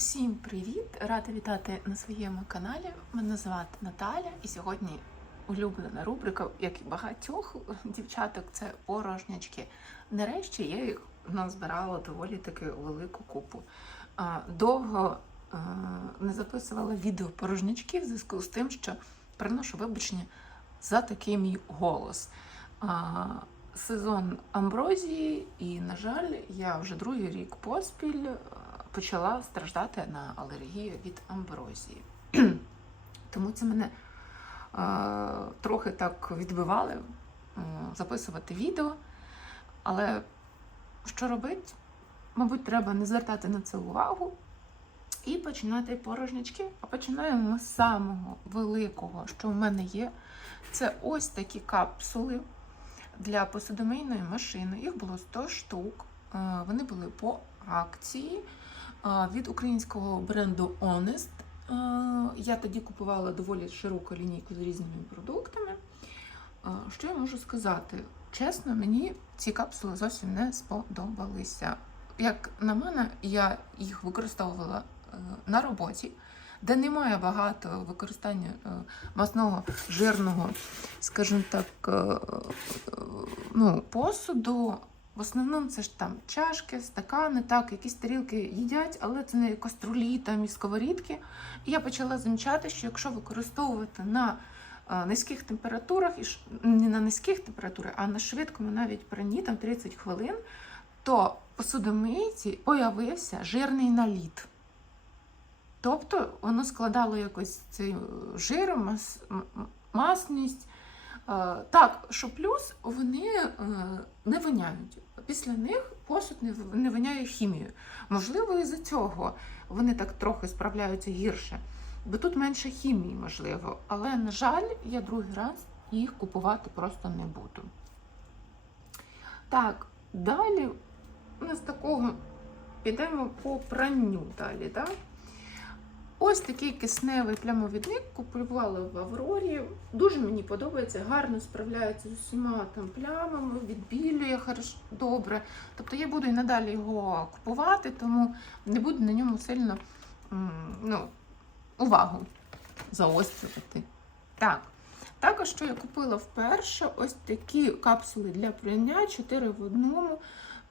Всім привіт! Рада вітати на своєму каналі. Мене звати Наталя, і сьогодні улюблена рубрика, як і багатьох дівчаток, це порожнячки. Нарешті я їх назбирала доволі таки велику купу. Довго не записувала відео порожнячки в зв'язку з тим, що приношу вибачення за такий мій голос. Сезон амброзії, і, на жаль, я вже другий рік поспіль почала страждати на алергію від амброзії. Тому це мене е, трохи так відбивали е, записувати відео. Але що робити? Мабуть, треба не звертати на це увагу і починати порожнячки. А починаємо з самого великого, що в мене є. Це ось такі капсули для посудомийної машини. Їх було 100 штук. Е, Вони були по акції від українського бренду Honest. Я тоді купувала доволі широку лінійку з різними продуктами. Що я можу сказати? Чесно, мені ці капсули зовсім не сподобалися. Як на мене, я їх використовувала е, на роботі, де немає багато використання е, масного жирного, скажімо так, е, ну, посуду. В основному це ж там чашки, стакани, так, якісь тарілки їдять, але це не каструлі там і сковорідки. І я почала замічати, що якщо використовувати на е, низьких температурах, і не на низьких температурах, а на швидкому навіть пранні, там 30 хвилин, то посудомийці появився жирний наліт. Тобто воно складало якось цей е, жир, мас, м- м- масність. Е, Так, що плюс вони е, не виняють. Після них посуд не виняє хімією. Можливо, із-за цього вони так трохи справляються гірше, бо тут менше хімії, можливо. Але, на жаль, я другий раз їх купувати просто не буду. Так, далі ми з такого підемо по пранню далі. Так? Ось такий кисневий плямовідник купувала в Аврорі. Дуже мені подобається, гарно справляється з усіма там плямами, відбілює добре. Тобто я буду і надалі його купувати, тому не буду на ньому сильно ну, увагу заострювати. Так. Також, що я купила вперше, ось такі капсули для прання 4 в одному.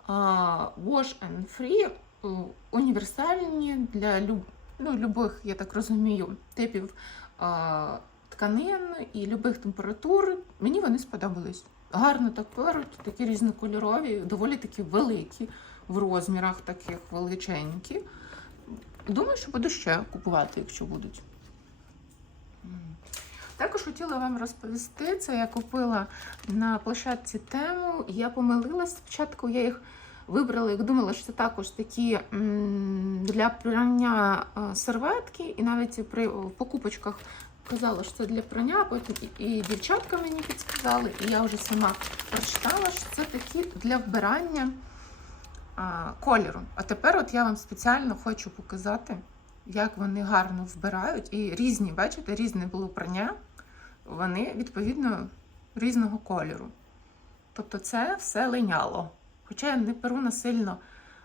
а, Wash and Free, е, універсальні для люб ну, любих, я так розумію, типів а, тканин і любих температур. Мені вони сподобались. Гарно так перуть, такі різнокольорові, доволі такі великі в розмірах, таких величенькі. Думаю, що буду ще купувати, якщо будуть. Також хотіла вам розповісти, це я купила на площадці тему. Я помилилась спочатку, я їх вибрала, як думала, що це також такі для прання серветки, і навіть при покупочках казала, що це для прання, потім і дівчатка мені підсказали, і я вже сама прочитала, що це такі для вбирання кольору. А тепер от я вам спеціально хочу показати, як вони гарно вбирають. І різні, бачите, різне було прання, вони відповідно різного кольору. Тобто це все линяло. Хоча я не перу насильно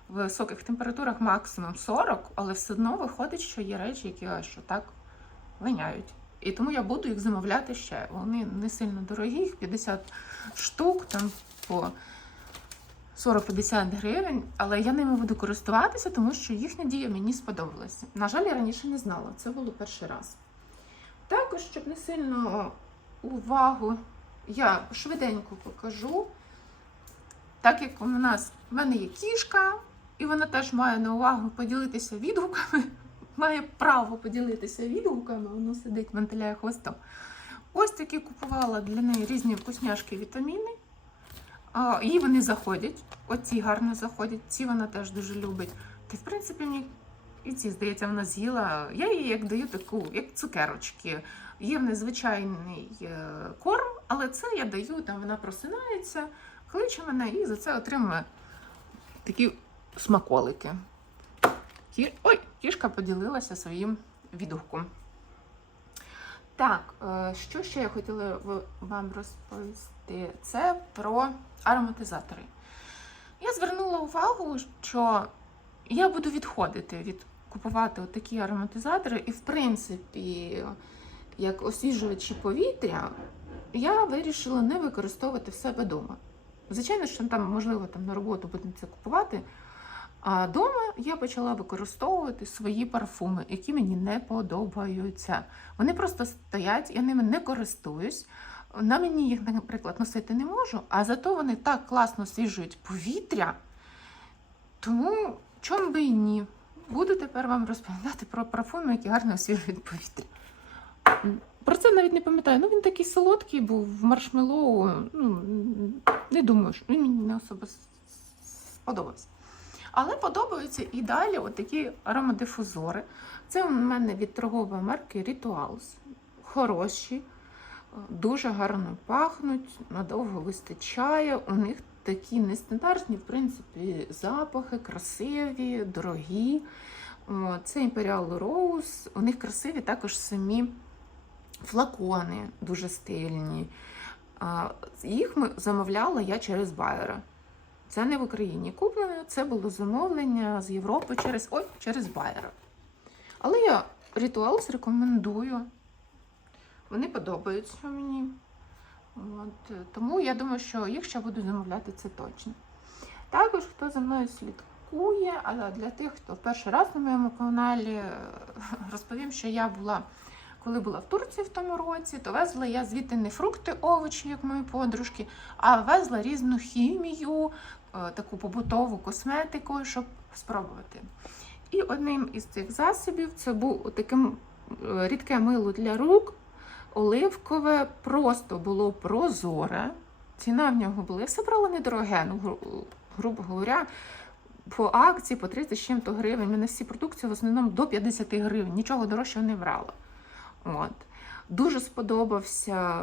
в високих температурах максимум 40, але все одно виходить, що є речі, які що так линяють. І тому я буду їх замовляти ще. Вони не сильно дорогі, їх 50 штук, там по 40-50 гривень, але я ними буду користуватися, тому що їхня дія мені сподобалася. На жаль, я раніше не знала, це було перший раз. Також, щоб не сильно увагу, я швиденько покажу. Так як у нас в мене є кішка, і вона теж має на увагу поділитися відгуками, має право поділитися відгуками, воно сидить, вентиляє хвостом. Ось такі купувала для неї різні вкусняшки вітаміни. Їй вони заходять. Оці гарно заходять, ці вона теж дуже любить. Та, в принципі, мені і ці, здається, вона з'їла. Я їй як даю таку, як цукерочки. Є в неї е, корм, але це я даю, там вона просинається, кличе мене і за це отримує такі смаколики. Кі... Ой, кішка поділилася своїм відгуком. Так, е, що ще я хотіла вам розповісти? Це про ароматизатори. Я звернула увагу, що я буду відходити від купувати такі ароматизатори, і в принципі, як освіжувачі повітря, я вирішила не використовувати в себе вдома. Звичайно, що там, можливо, там на роботу будемо це купувати. А вдома я почала використовувати свої парфуми, які мені не подобаються. Вони просто стоять, я ними не користуюсь. На мені їх, наприклад, носити не можу, а зато вони так класно освіжують повітря. Тому чому би і ні? Буду тепер вам розповідати про парфуми, які гарно освіжують повітря. Про це навіть не пам'ятаю. Ну він такий солодкий був в маршмеллоу. Ну, не думаю, що він мені не особо сподобався. Але подобаються і далі от такі аромадифузори. Це у мене від торгової марки Rituals. Хороші, дуже гарно пахнуть, надовго вистачає. У них такі нестандартні, в принципі, запахи, красиві, дорогі. Це Imperial Rose. У них красиві також самі флакони, дуже стильні. Їх замовляла я через Байера. Це не в Україні куплено, це було замовлення з Європи через ой, через Байера. Але я Rituals рекомендую. Вони подобаються мені. От, тому я думаю, що їх ще буду замовляти це точно. Також, хто за мною слідкує, але для тих, хто в перший раз на моєму каналі, розповім, що я була, коли була в Турції в тому році, то везла я звідти не фрукти, овочі, як мої подружки, а везла різну хімію, е, таку побутову косметику, щоб спробувати. І одним із цих засобів це був таким рідке мило для рук, оливкове, просто було прозоре. Ціна в нього була. Я все недороге, ну, гру- грубо говоря, по акції по 30 з чим-то гривень. Мене всі продукції в основному до 50 гривень, нічого дорожчого не брала. От. Дуже сподобався,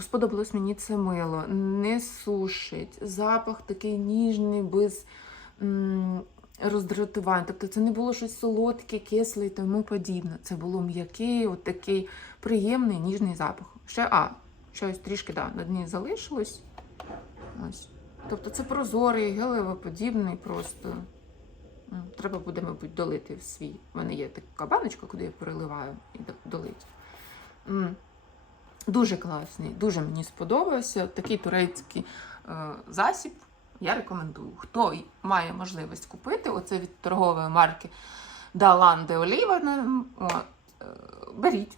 сподобалось мені це мило, не сушить, запах такий ніжний, без роздратувань. Тобто це не було щось солодке, кисле і тому подібне. Це було м'який, от такий приємний, ніжний запах. Ще, а, щось трішки да, на дні залишилось. Ось. Тобто це прозорий, гелевоподібний просто. Треба буде, мабуть, долити в свій. У мене є така баночка, куди я переливаю і до- долить. Дуже класний, дуже мені сподобався. Такий турецький е, засіб я рекомендую. Хто має можливість купити, оце від торгової марки Далан де Оліва, беріть.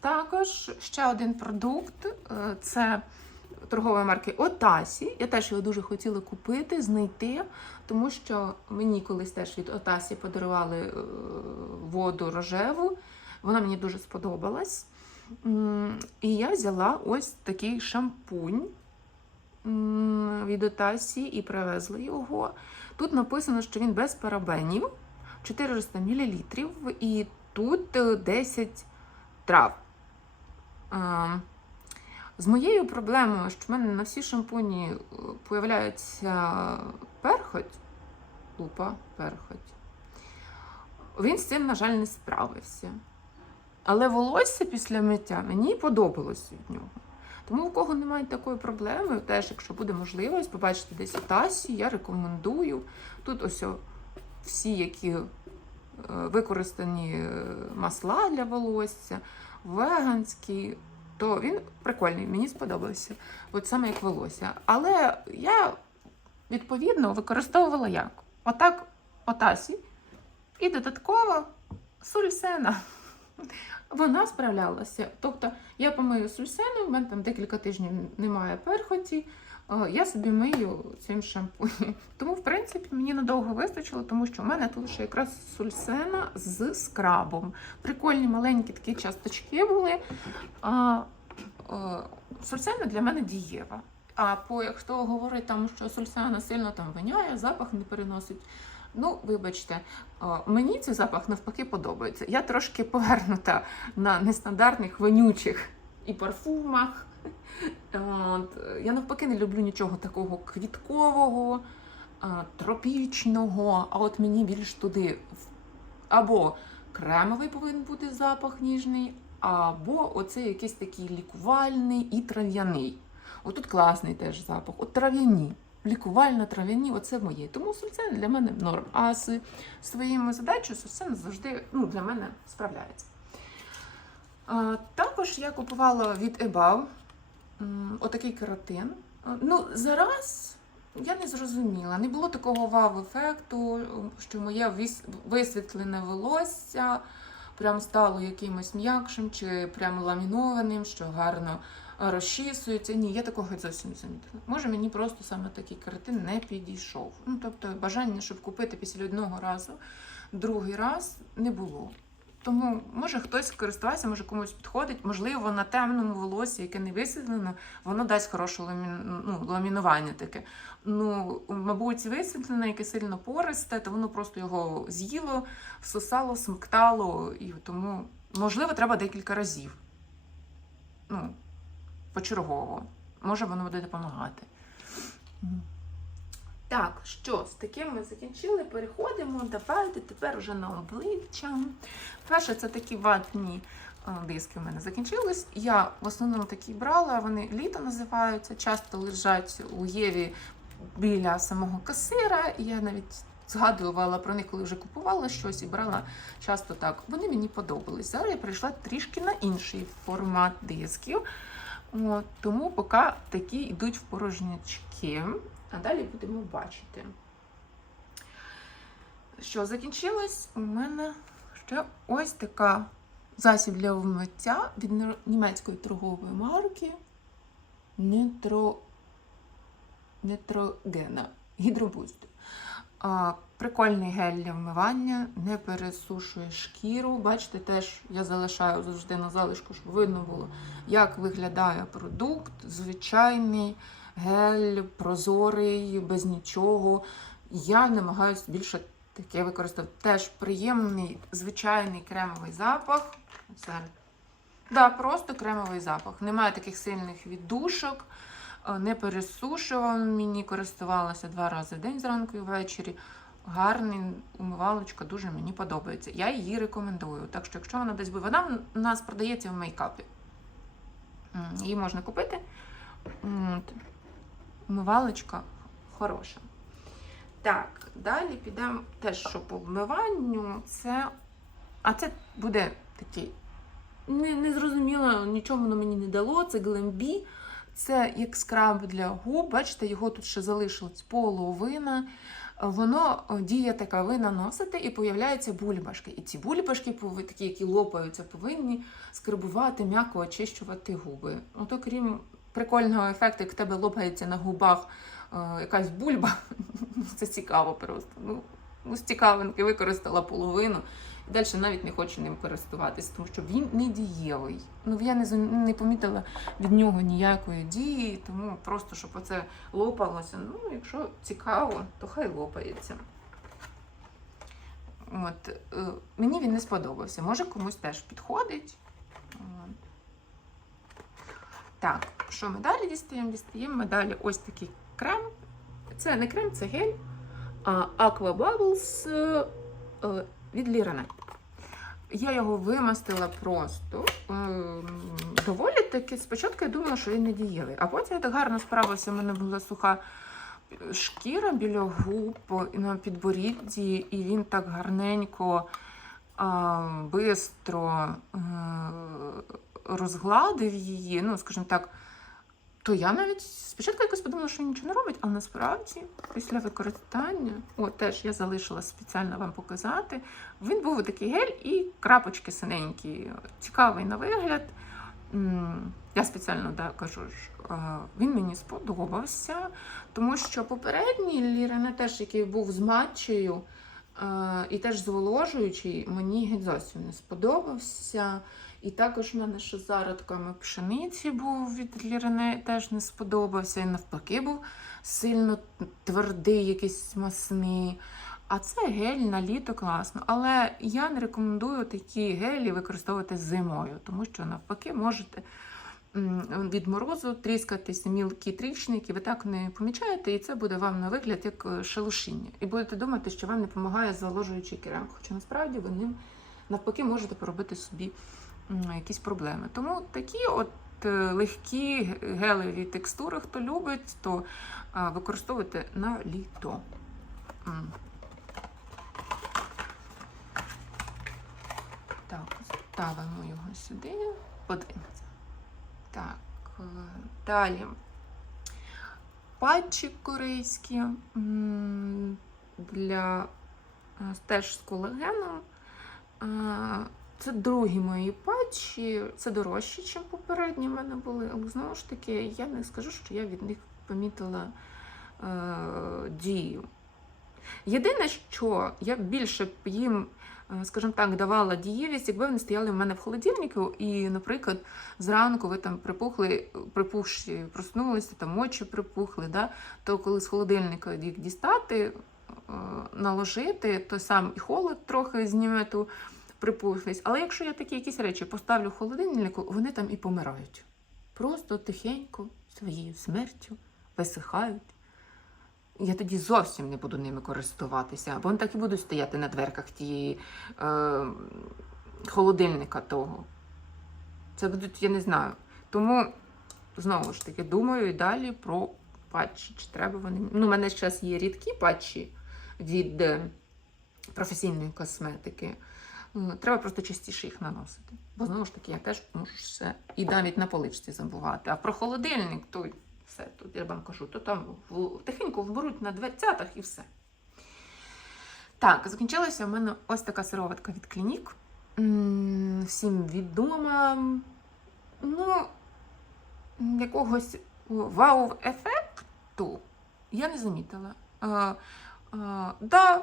Також ще один продукт е, це торгової марки Отасі. Я теж його дуже хотіла купити, знайти, тому що мені колись теж від Отасі подарували е, воду рожеву. Вона мені дуже сподобалась. І я взяла ось такий шампунь від Отасі і привезла його. Тут написано, що він без парабенів, 400 мл, і тут е, 10 трав. З моєю проблемою, що в мене на всі шампуні е, появляється перхоть, лупа, перхоть, він з цим, на жаль, не справився. Але волосся після миття мені подобалось від нього. Тому у кого немає такої проблеми, теж, якщо буде можливість, побачити десь тасі, я рекомендую. Тут ось всі, які е, використані е, масла для волосся, веганські, то він прикольний, мені сподобався. От саме як волосся. Але я відповідно використовувала як? Отак, отасі, і додатково сульсена. Вона справлялася. Тобто я помию сульсену, в мене там декілька тижнів немає перхоті. Е, Я собі мию цим шампунем. Тому, в принципі, мені надовго вистачило, тому що в мене тут ще якраз сульсена з скрабом. Прикольні маленькі такі часточки були. А, а, сульсена для мене дієва. А по хто говорить, там, що сульсена сильно там виняє, запах не переносить. Ну, вибачте, мені цей запах навпаки подобається. Я трошки повернута на нестандартних вонючих і парфумах. От, я навпаки не люблю нічого такого квіткового, тропічного, а от мені більш туди або кремовий повинен бути запах ніжний, або оцей якийсь такий лікувальний і трав'яний. Отут класний теж запах. От трав'яні. лікувально-трав'яні, оце моє. Тому сульцин для мене норм. А з своїми задачею сульцин завжди ну, для мене справляється. Також я купувала від Ebao м, отакий кератин. Ну, зараз я не зрозуміла. Не було такого вау-ефекту, що моє висвітлене волосся прям стало якимось м'якшим чи прям ламінованим, що гарно розчісується. Ні, я такого зовсім не замітила. Може, мені просто саме такий кератин не підійшов. Ну, тобто, бажання, щоб купити після одного разу, другий раз не було. Тому може хтось користувався, може комусь підходить. Можливо, на темному волосі, яке не висвітлено, воно дасть хороше ламі... ну, ламінування таке. Ну, мабуть, висвітлене, яке сильно пористе, то воно просто його з'їло, всосало, смоктало, і тому, можливо, треба декілька разів. Ну, почергово. Може, воно буде допомагати. Так, що з таким ми закінчили, переходимо. Давайте тепер вже на обличчя. Перше, це такі ватні е, диски в мене закінчились. Я в основному такі брала, вони літо називаються, часто лежать у Єві біля самого касира. Я навіть згадувала про них, коли вже купувала щось і брала часто так. Вони мені подобались. Зараз я прийшла трішки на інший формат дисків. От, тому поки такі йдуть в порожнячки. А далі будемо бачити. Що закінчилось у мене ще ось така засіб для вмиття від німецької торгової марки Нітро... Нітрогена Гідробуст. Прикольний гель для вмивання, не пересушує шкіру. Бачите, теж я залишаю завжди на залишку, щоб видно було, як виглядає продукт. Звичайний гель, прозорий, без нічого. Я намагаюся більше таке використовувати. Теж приємний, звичайний кремовий запах. Це да, просто кремовий запах. Немає таких сильних віддушок, е, не пересушував мені, користувалася два рази в день зранку і ввечері. Гарний умивалочка, дуже мені подобається. Я її рекомендую. Так що, якщо вона десь буде, вона в нас продається в мейкапі. Її можна купити. Умивалочка хороша. Так, далі підемо теж, що по вмиванню. Це. А це буде такий. Не, не зрозуміло, нічого воно мені не дало. Це Глембі. Це як скраб для губ. Бачите, його тут ще залишилось половина. Воно діє така, ви наносите і появляються бульбашки. І ці бульбашки, такі, які лопаються, повинні скрабувати, м'яко очищувати губи. Ото крім прикольного ефекту, як в тебе лопається на губах е, якась бульба. Це цікаво просто. Ну, ну, з цікавинки використала половину. І далі навіть не хочу ним користуватись, тому що він не дієвий. Ну, я не, не помітила від нього ніякої дії, тому просто, щоб оце лопалося. Ну, якщо цікаво, то хай лопається. От, е, мені він не сподобався. Може комусь теж підходить. Так, що ми далі дістаємо? Дістаємо ми далі ось такий крем. Це не крем, це гель. Aqua Bubbles е, е, від Lirane. Я його вимастила просто. Доволі таки. Спочатку я думала, що він не дієвий, а потім я так гарно справився. У мене була суха шкіра біля губ на підборідді, і він так гарненько, а, бистро е, розгладив її. Ну, скажімо так, то я навіть спочатку якось подумала, що нічого не робить, але насправді після використання, о, теж я залишила спеціально вам показати. Він був такий гель і крапочки синенькі, цікавий на вигляд. Я спеціально да, кажу, він мені сподобався, тому що попередній Лірена теж, який був з матчею і теж зволожуючий, мені геть зовсім не сподобався. І також в мене ще зародками пшениці був від Лірене, теж не сподобався. І навпаки був сильно твердий, якийсь масний. А це гель на літо класно. Але я не рекомендую такі гелі використовувати зимою, тому що навпаки можете від морозу тріскатися мілкі трічники, ви так не помічаєте, і це буде вам на вигляд як е, шелушіння. І будете думати, що вам не допомагає зволожуючий крем. Хоча насправді ви ним навпаки можете поробити собі якісь проблеми. Тому такі от е, легкі гелеві текстури, хто любить, то використовуйте на літо. Так, ставимо його сюди. Подивимося. Так, е, далі. Патчі корейські для е, теж з колагеном. Це другі мої патчі. Це дорожчі, ніж попередні в мене були. Але знову ж таки, я не скажу, що я від них помітила е, дію. Єдине, що я більше б їм, е, скажімо так, давала дієвість, якби вони стояли в мене в холодильнику, і, наприклад, зранку ви там припухли, припухші, проснулися, там очі припухли, да? то коли з холодильника їх дістати, е, наложити, то сам і холод трохи зніме ту припухлість. Але якщо я такі якісь речі поставлю в холодильнику, вони там і помирають. Просто тихенько, своєю смертю, висихають. Я тоді зовсім не буду ними користуватися, бо вони так і будуть стояти на дверках тієї е, холодильника того. Це будуть, я не знаю. Тому, знову ж таки, думаю і далі про патчі. Чи треба вони. Ну, у мене зараз є рідкі патчі від е, професійної косметики. Е, Треба просто частіше їх наносити. Бо знову ж таки, я теж можу все і навіть на поличці забувати. А про холодильник, то все, тут я вам кажу, то там в- тихенько вберуть на дверцятах і все. Так, закінчилася у мене ось така сироватка від Клінік. Всім відома. Ну, якогось вау-ефекту я не замітила. А, а, да,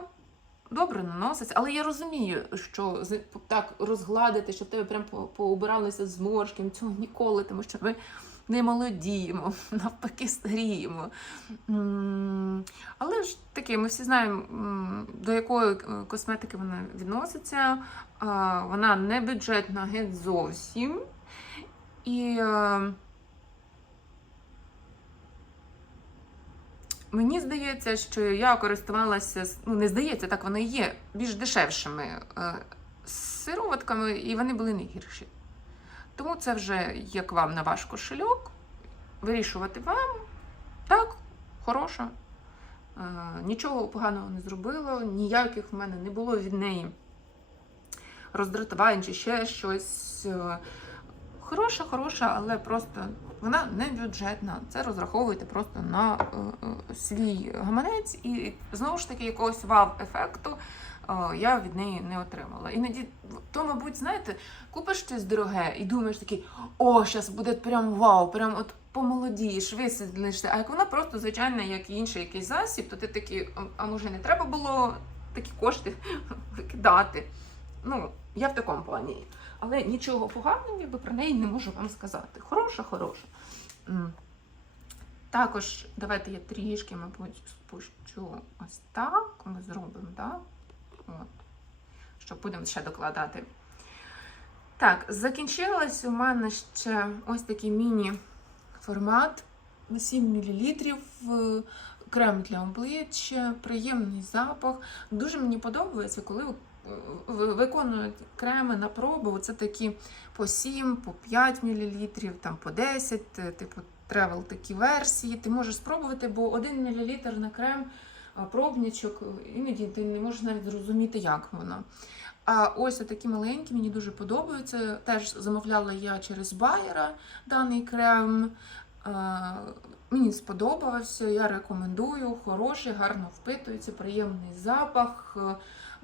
добре наноситься, але я розумію, що так розгладити, щоб тебе прям по- поубиралися зморшки, цього ніколи, тому що ми не молодіємо, навпаки, старіємо. Але ж таки, ми всі знаємо, до якої е, косметики вона відноситься. Вона не бюджетна геть зовсім. І мені здається, що я користувалася, ну не здається, так воно і є, більш дешевшими е, сироватками, і вони були не гірші. Тому це вже як вам на ваш кошельок. Вирішувати вам. Так, хороша. Е, Нічого поганого не зробила, ніяких в мене не було від неї роздратувань чи ще щось. Е, Хороша, хороша, але просто вона не бюджетна. Це розраховуйте просто на е, е, свій гаманець, і знову ж таки якогось вау-ефекту е, я від неї не отримала. Іноді, то, мабуть, знаєте, купиш щось дороге і думаєш такий, о, зараз буде прям вау, прям от помолодієш, висвітлишся. А як вона просто звичайна, як і інший якийсь засіб, то ти такий, «А- може не треба було такі кошти викидати. Ну, я в такому плані. Але нічого поганого якби про неї не можу вам сказати. Хороша, хороша. Також давайте я трішки, мабуть, спущу ось так. Ми зробимо, так? От. Що будемо ще докладати. Так, закінчилось у мене ще ось такий міні-формат 7 мл. Крем для обличчя, приємний запах. Дуже мені подобається, коли виконують креми на пробу. Це такі по 7, по 5 мл, там по 10, е, типу тревел такі версії. Ти можеш спробувати, бо 1 мл на крем пробничок, е, іноді ти не можеш навіть зрозуміти, як воно. А ось такі маленькі, мені дуже подобаються. Теж замовляла я через Байера даний крем. Мені сподобався, я рекомендую. Хороший, гарно впитується, приємний запах, е,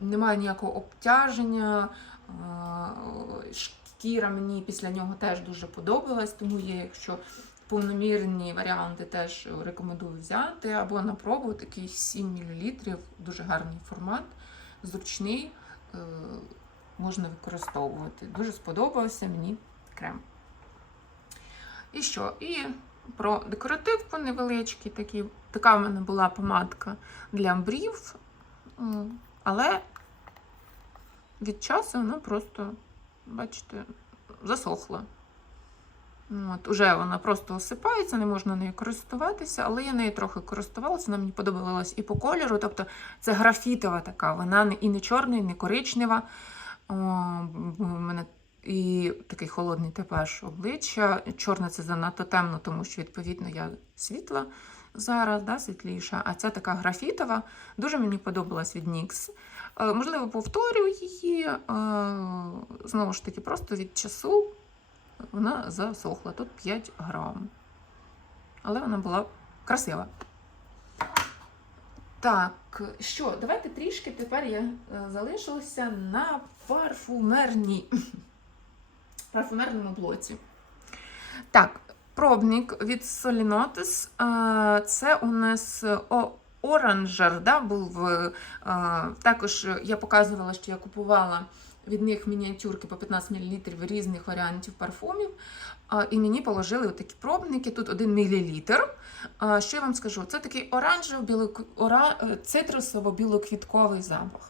немає ніякого обтяження. е, Шкіра мені після нього теж дуже подобалась, тому є, якщо повномірні варіанти, теж рекомендую взяти. Або на пробу такий 7 мл, дуже гарний формат, зручний, е, можна використовувати. Дуже сподобався мені крем. І що? І про декоративку невеличкі такі. Така в мене була помадка для брів. М, Але від часу вона просто, бачите, засохла. От, уже вона просто осипається, не можна нею користуватися, але я нею трохи користувалася, вона мені подобалась і по кольору. Тобто це графітова така, вона і не чорна, і не коричнева. О, в мене і такий холодний типаж обличчя. Чорне це занадто темно, тому що, відповідно, я світла зараз, да, світліша. А ця така графітова дуже мені подобалась від NYX. Е, Можливо, повторю її. е, Знову ж таки, просто від часу вона засохла. Тут 5 грам. Але вона була красива. Так, що, давайте трішки тепер я е, залишилася на парфумерній парфумерному блоці. Так, пробник від Solinotis. Це у нас оранжер, да, був. е, Також я показувала, що я купувала від них мініатюрки по 15 мл різних варіантів парфумів. А, І мені положили такі пробники, тут 1 мл. А, Що я вам скажу? Це такий оранжево цитрусово-білоквітковий запах.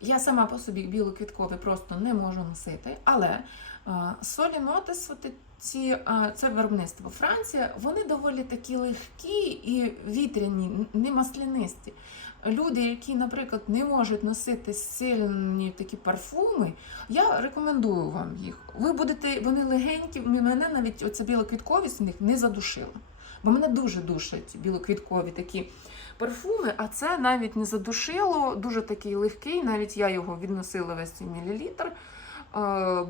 Я сама по собі білоквітковий просто не можу носити, але солі нотис, ці, це виробництво Франція, вони доволі такі легкі і вітряні, не маслянисті. Люди, які, наприклад, не можуть носити сильні такі парфуми, я рекомендую вам їх. Ви будете, вони легенькі, мене навіть оця білоквітковість в них не задушила. Бо мене дуже душать білоквіткові такі парфуми, а це навіть не задушило, дуже такий легкий, навіть я його відносила весь цей мілілітр,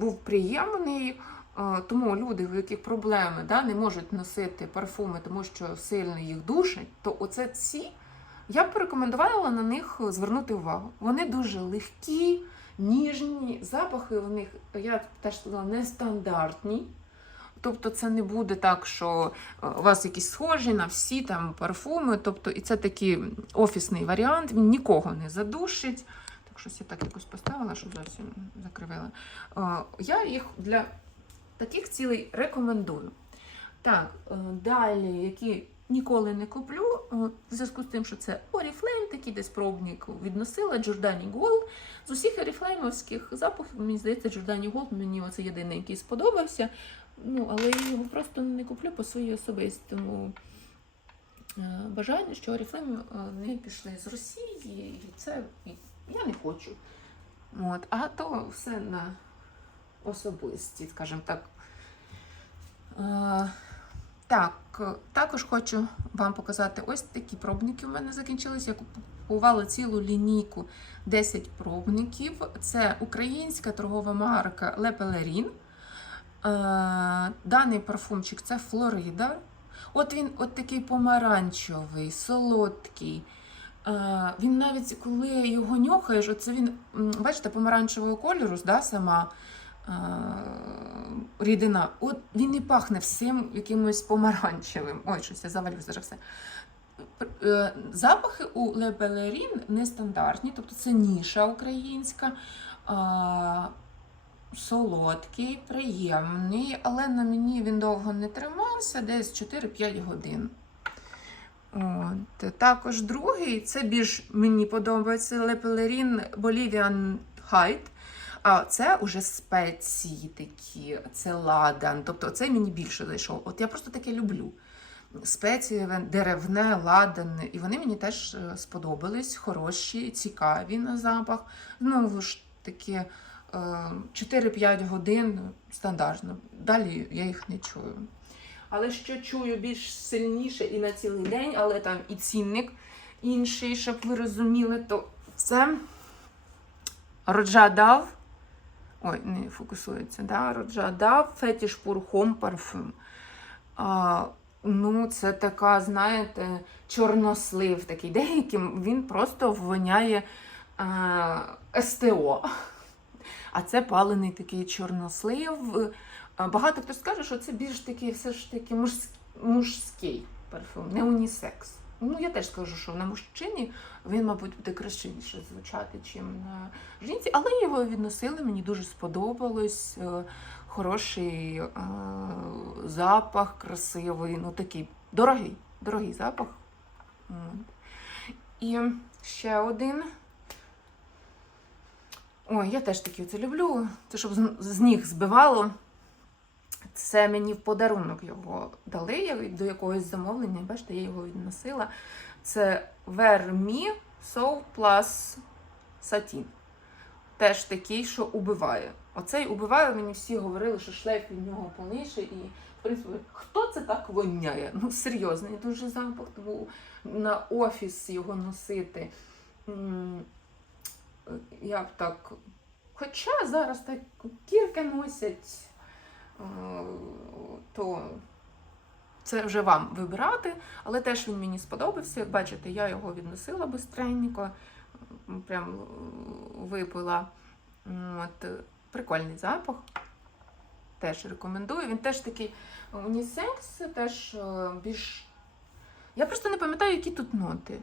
був приємний. Е, Тому люди, у яких проблеми да, не можуть носити парфуми, тому що сильно їх душать, то оце ці я б порекомендувала на них звернути увагу. Вони дуже легкі, ніжні, запахи у них, я теж сказала, нестандартні. Тобто це не буде так, що е, у вас якісь схожі на всі там парфуми. Тобто, і це такий офісний варіант, він нікого не задушить. Щось я так якось поставила, щоб зовсім закривила. Е, Я їх для таких цілей рекомендую. Так, е, далі, які ніколи не куплю, е, в зв'язку з тим, що це Oriflame, такий десь пробник відносила Giordani Gold. З усіх оріфлеймовських запахів, мені здається, Giordani Gold мені оце єдиний, який сподобався. Ну, але я його просто не куплю по своїй особистому бажанню, що Oriflame не пішли з Росії, і це я не хочу. От, а то все на особисті, скажімо так. Е, так, також хочу вам показати ось такі пробники. У мене закінчились. Я купувала цілу лінійку 10 пробників. Це українська торгова марка Le Pelerin. Е, Даний парфумчик це Флорида. От він от такий помаранчевий, солодкий. Е, Він навіть коли його нюхаєш, оце він, бачите, помаранчевого кольору, да, сама е, рідина. От він не пахне всім якимось помаранчевим. Ой, щось я завалю зараз все. Е, Запахи у Bellerin нестандартні, тобто це ніша українська. Солодкий, приємний, але на мені він довго не тримався, десь 4-5 годин. От. Також другий, це більш мені подобається Pelerin Bolivian Height. А це вже спеції такі, це ладан. Тобто цей мені більше зайшов. От я просто таке люблю. Спеції, деревне, ладан. І вони мені теж е, сподобались, хороші, цікаві на запах. Знову ж таки, е, 4-5 годин стандартно. Далі я їх не чую. Але що чую більш сильніше і на цілий день, але там і цінник інший, щоб ви розуміли, то це Роджадав. Ой, не фокусується, да? Роджадав Fetish Pur Home Parfum. А, ну, це така, знаєте, чорнослив такий. Деяким він просто воняє СТО. А це палений такий чорнослив. Багато хто скаже, що це більш такий все ж таки мужський, парфюм, не унісекс. Ну, я теж скажу, що на мужчині він, мабуть, буде красивіше звучати, чим на жінці, але його відносили, мені дуже сподобалось. Е, Хороший е, запах, красивий, ну такий дорогий, дорогий запах. І ще один. Ой, я теж такі це люблю. Це щоб з ніг збивало. Це мені в подарунок його дали я до якогось замовлення. Бачите, я його відносила. Це Vermi So Plus Satin. теж такий, що убиває. Оцей убиває, мені всі говорили, що шлейф від нього повніший. І, в принципі, хто це так воняє? Ну, серйозний дуже запах, тому на офіс його носити. Я б так. Хоча зараз так кірки носять, то це вже вам вибирати, але теж він мені сподобався. Як бачите, я його відносила бистренько, прям е, випила. От, е, прикольний запах. Теж рекомендую. Він теж такий унісекс, теж е, більш. Я просто не пам'ятаю, які тут ноти.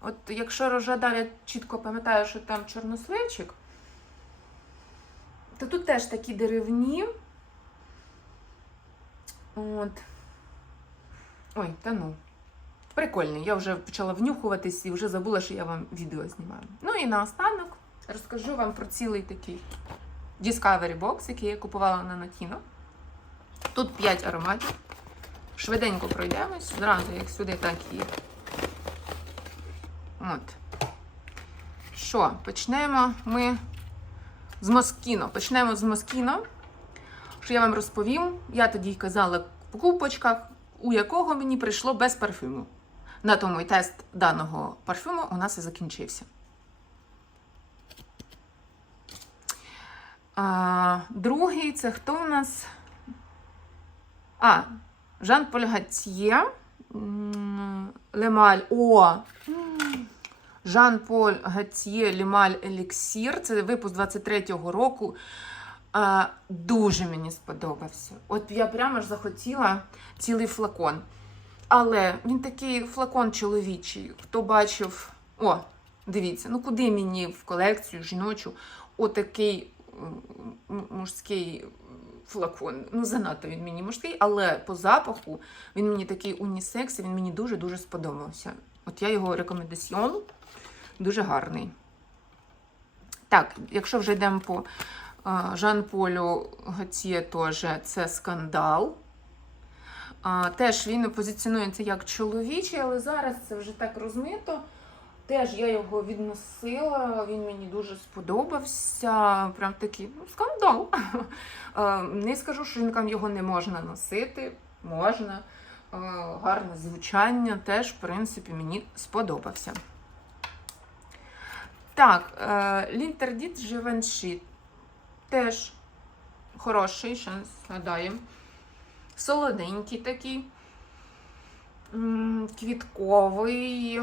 От якщо Рожадар, я чітко пам'ятаю, що там чорносливчик, то тут теж такі деревні. От. Ой, та ну. Прикольний. Я вже почала внюхуватись і вже забула, що я вам відео знімаю. Ну і наостанок розкажу вам про цілий такий Discovery Box, який я купувала на Notino. Тут 5 ароматів. Швиденько пройдемось, зразу як сюди, так і. От. Що, почнемо ми з Москіно. Почнемо з Москіно. Що я вам розповім? Я тоді казала в покупочках, у якого мені прийшло без парфюму. На тому і тест даного парфюму у нас і закінчився. А, другий це хто у нас? А, Жан-Поль Гатьє. Лемаль. О! Жан-Поль Гатьє Лемаль Еліксір. Це випуск 23-го року. А, дуже мені сподобався. От я прямо ж захотіла цілий флакон. Але він такий флакон чоловічий. Хто бачив. О, дивіться, ну куди мені в колекцію жіночу отакий мужський флакон. Ну, занадто він мені мужський, але по запаху він мені такий унісекс, він мені дуже-дуже сподобався. От я його рекомендаціон. Дуже гарний. Так, якщо вже йдемо по а, Жан-Полю Гатьє, теж це скандал. Теж він позиціонується як чоловічий, але зараз це вже так розмито. Теж я його відносила, він мені дуже сподобався. Прям такий ну, скандал. Е, Не скажу, що жінкам його не можна носити. Можна. Е, Гарне звучання теж, в принципі, мені сподобався. Так, Лінтердіт Живенші теж хороший, ще згадаємо. Солоденький такий, квітковий.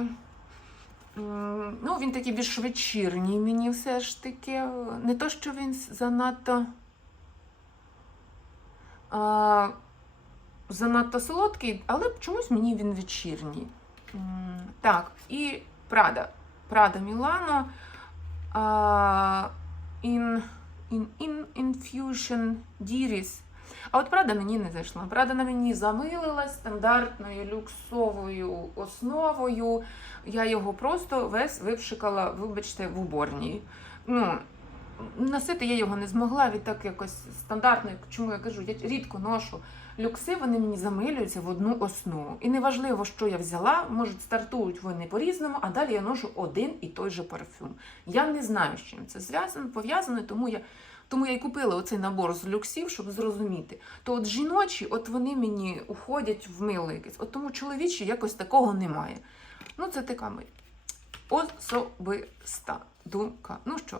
Ну, він такий більш вечірній мені все ж таки. Не то, що він занадто. А, занадто солодкий, але чомусь мені він вечірній. Так, і Прада. Прада Мілано. In, in, in Infusion Diris. А от Прада мені не зайшла. Прада на мені замилилась стандартною люксовою основою. Я його просто весь випшикала, вибачте, в уборній. Ну, носити я його не змогла, відтак якось стандартно, чому я кажу, я рідко ношу люкси, вони мені замилюються в одну основу. І неважливо, що я взяла, можуть стартують вони по-різному, а далі я ношу один і той же парфюм. Я не знаю, з чим це зв'язано, пов'язано, тому я. Тому я й купила оцей набор з люксів, щоб зрозуміти. То от жіночі, от вони мені уходять в мило якесь. От тому чоловічі якось такого немає. Ну, це така моя особиста думка. Ну що,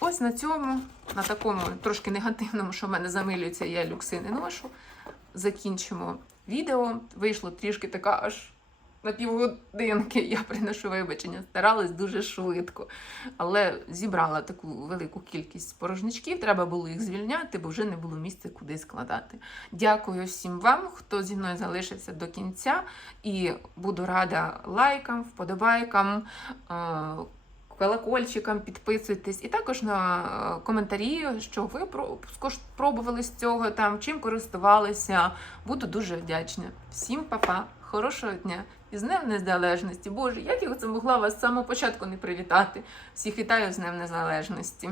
ось на цьому, на такому трошки негативному, що в мене замилюється, я люкси не ношу. Закінчимо відео. Вийшло трішки така аж на півгодинки. Я приношу вибачення. Старалась дуже швидко. Але зібрала таку велику кількість порожничків. Треба було їх звільняти, бо вже не було місця куди складати. Дякую всім вам, хто зі мною залишився до кінця. І буду рада лайкам, вподобайкам. Колокольчикам підписуйтесь, і також на е, коментарі, що ви про- пробували з цього, там чим користувалися. Буду дуже вдячна. Всім па-па, хорошого дня і з Днем Незалежності. Боже, як я це могла вас з самого початку не привітати. Всіх вітаю з Днем Незалежності.